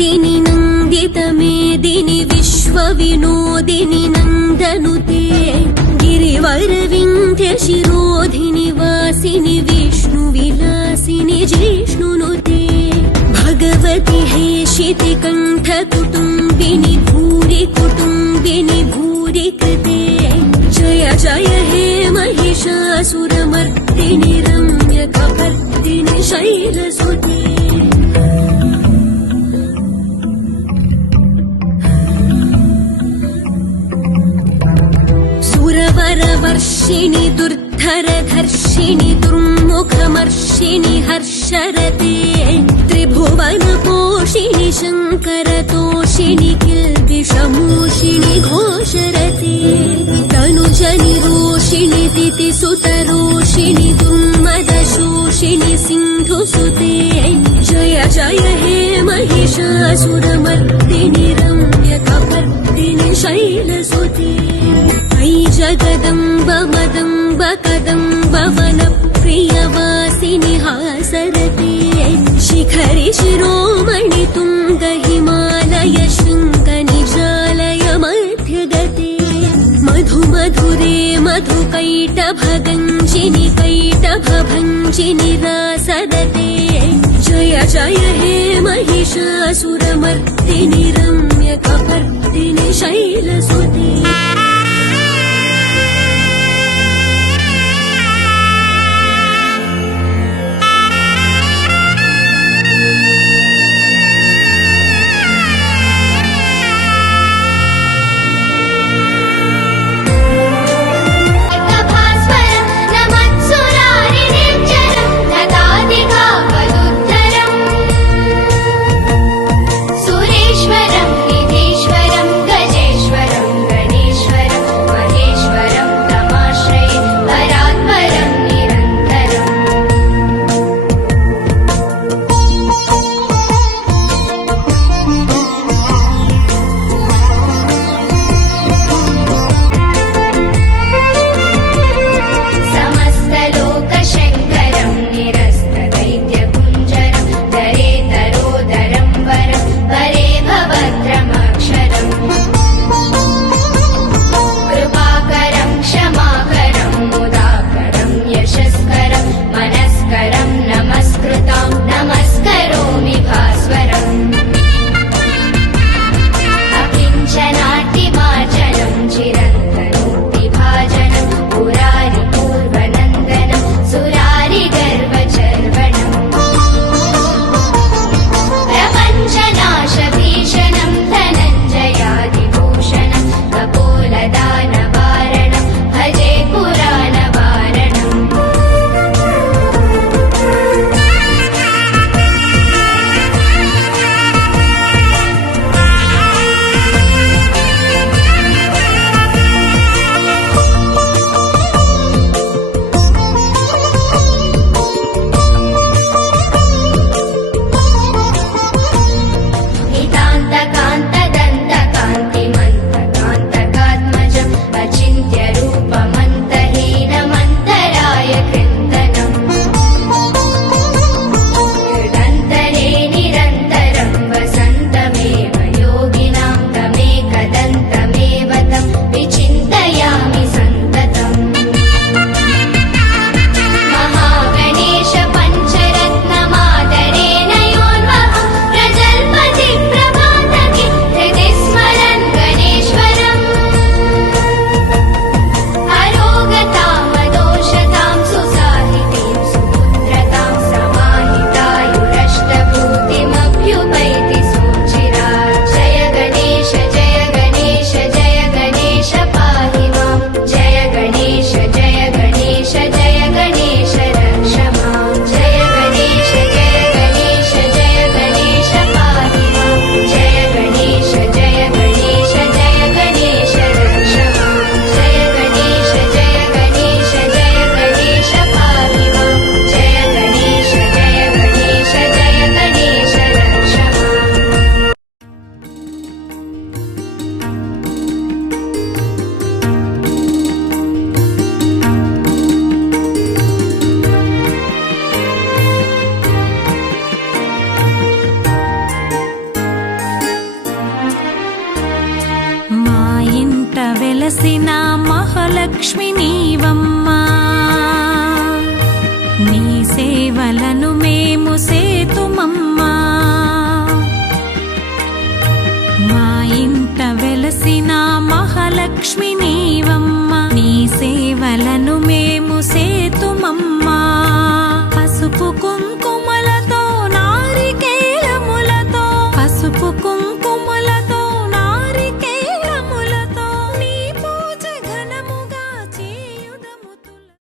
नन्दिनि नन्दितमेदिनि विश्वविनोदिनि नन्दनुते गिरिवरविन्ध्यशिरोधिनि वासिनि विष्णुविलासिनि जिष्णुनुते भगवति हेशितिकण्ठकुटुम्बिनि भूरि कुटुम्बिनि भूरि कृते जय जय हे महिषासुरमर्दिनि रम्यकपर्दिनि शैलसुते सुरवरवर्षिणि दुर्धरधर्षिणि दुर्मुखमर्षिणि हर्षरते त्रिभुवनपोषिणि शङ्करतोषिणि किल्बिषमूषिणि घोषरते तनुजनिरोषिणि तिथिसुतरोषिणि दुर्मदशोषिणि सिन्धुसुते जय जय हे महिषासुरमर्दिनि रम्यकपर्दिनि शैलसुते ऐ जगदम्ब मदम्ब कदम्ब वनप्रियवासिनि हासरते शिखरि शिरोमणि तुङ्ग हिमालय शृङ्ग निजालय मध्यगते मधु मधुरे मधुकैटभगञ्जिनि कैटभभञ्जिनि रासदते जय जय हे महिषासुरमर्दिनि रम्यकपर्दिनि शैलसुते सुरेश्वरं निधीश्वरं गजेश्वरं गणेश्वरं వెలసిన మహాలక్ష్మి నీవమ్మా, నీ సేవలను మేము సేతుమమ్మా. మా ఇంట వెలసిన మహాలక్ష్మి నీవమ్మా, నీ సేవలను మేము